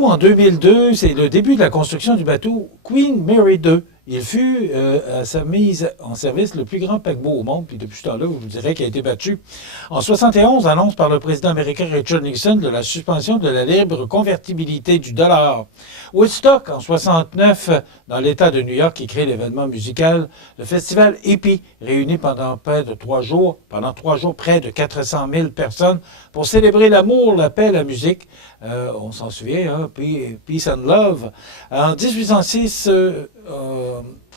août en 2002, c'est le début de la construction du bateau Queen Mary 2. Il fut à sa mise en service le plus grand paquebot au monde, puis depuis ce temps-là, je vous dirais qu'il a été battu. En 71, annonce par le président américain Richard Nixon de la suspension de la libre convertibilité du dollar. Woodstock, en 69, dans l'État de New York, qui crée l'événement musical, le festival Hippie, réuni pendant près de 3 jours, près de 400 000 personnes pour célébrer l'amour, la paix, la musique. On s'en souvient, hein? Peace and Love. En 1806,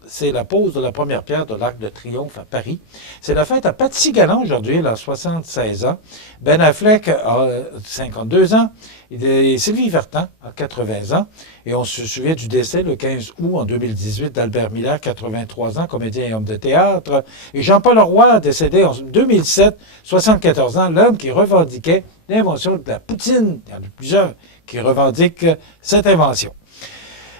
c'est la pose de la première pierre de l'Arc de Triomphe à Paris. C'est la fête à Patsy Galland aujourd'hui, elle a 76 ans. Ben Affleck a 52 ans. Et Sylvie Vartan a 80 ans. Et on se souvient du décès le 15 août en 2018 d'Albert Miller, 83 ans, comédien et homme de théâtre. Et Jean-Paul Roy, décédé en 2007, 74 ans, l'homme qui revendiquait l'invention de la poutine. Il y en a plusieurs qui revendiquent cette invention.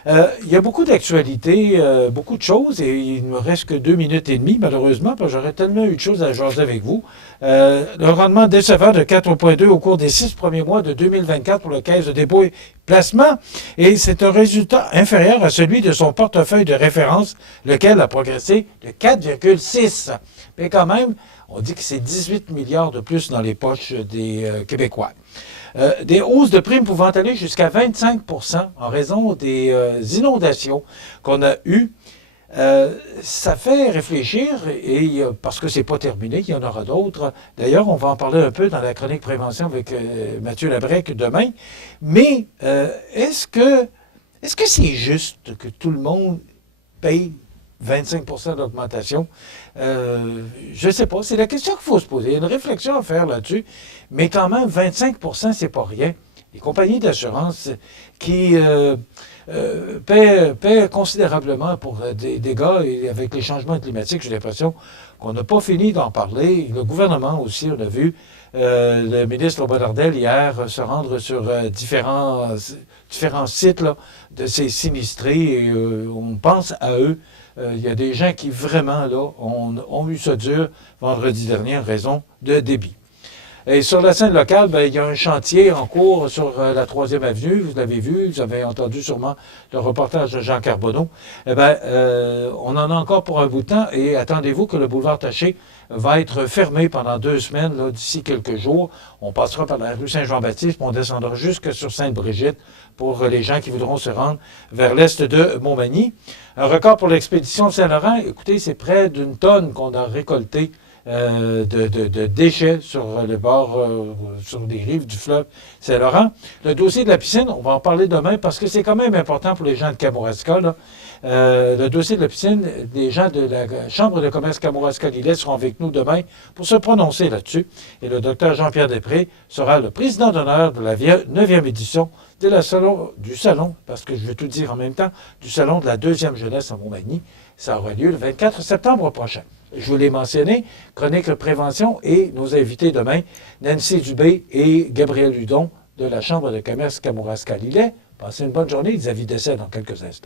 Il y a beaucoup d'actualités, beaucoup de choses, et il ne me reste que 2 minutes et demie, malheureusement, parce que j'aurais tellement eu de choses à jaser avec vous. Le rendement décevant de 4,2 au cours des 6 premiers mois de 2024 pour la Caisse de dépôt et placement, et c'est un résultat inférieur à celui de son portefeuille de référence, lequel a progressé de 4,6. Mais quand même, on dit que c'est 18 milliards de plus dans les poches des Québécois. Des hausses de primes pouvant aller jusqu'à 25 % en raison des inondations qu'on a eues. Ça fait réfléchir, et parce que c'est pas terminé, il y en aura d'autres. D'ailleurs, on va en parler un peu dans la chronique prévention avec Mathieu Labrec demain. Mais est-ce que c'est juste que tout le monde paye 25 % d'augmentation? Je ne sais pas. C'est la question qu'il faut se poser. Il y a une réflexion à faire là-dessus. Mais quand même, 25 % c'est pas rien. Les compagnies d'assurance qui paient considérablement pour des dégâts, et avec les changements climatiques, j'ai l'impression qu'on n'a pas fini d'en parler. Le gouvernement aussi, on a vu le ministre Bonnardel hier se rendre sur différents sites là, de ces sinistrés. Et, on pense à eux. Il y a des gens qui vraiment là ont eu ça dur vendredi dernier en raison de débit. Et sur la scène locale, ben, il y a un chantier en cours sur la 3e avenue. Vous l'avez vu, vous avez entendu sûrement le reportage de Jean Carbonneau. Eh ben, on en a encore pour un bout de temps, et attendez-vous que le boulevard Taché va être fermé pendant 2 semaines, d'ici quelques jours. On passera par la rue Saint-Jean-Baptiste, puis on descendra jusque sur Sainte-Brigitte pour les gens qui voudront se rendre vers l'est de Montmagny. Un record pour l'expédition Saint-Laurent. Écoutez, c'est près d'1 tonne qu'on a récolté de déchets sur le bord, sur les rives du fleuve Saint-Laurent. Le dossier de la piscine, on va en parler demain parce que c'est quand même important pour les gens de Kamouraska. Le dossier de la piscine, les gens de la Chambre de commerce Kamouraska-Lillet seront avec nous demain pour se prononcer là-dessus. Et le docteur Jean-Pierre Després sera le président d'honneur de la 9e édition du salon, parce que je vais tout dire en même temps, du salon de la 2e jeunesse à Montmagny. Ça aura lieu le 24 septembre prochain. Je vous l'ai mentionné, chronique de prévention, et nos invités demain, Nancy Dubé et Gabriel Hudon de la Chambre de commerce Kamouraska-Lillet. Passez une bonne journée, Xavier Dessay dans quelques instants.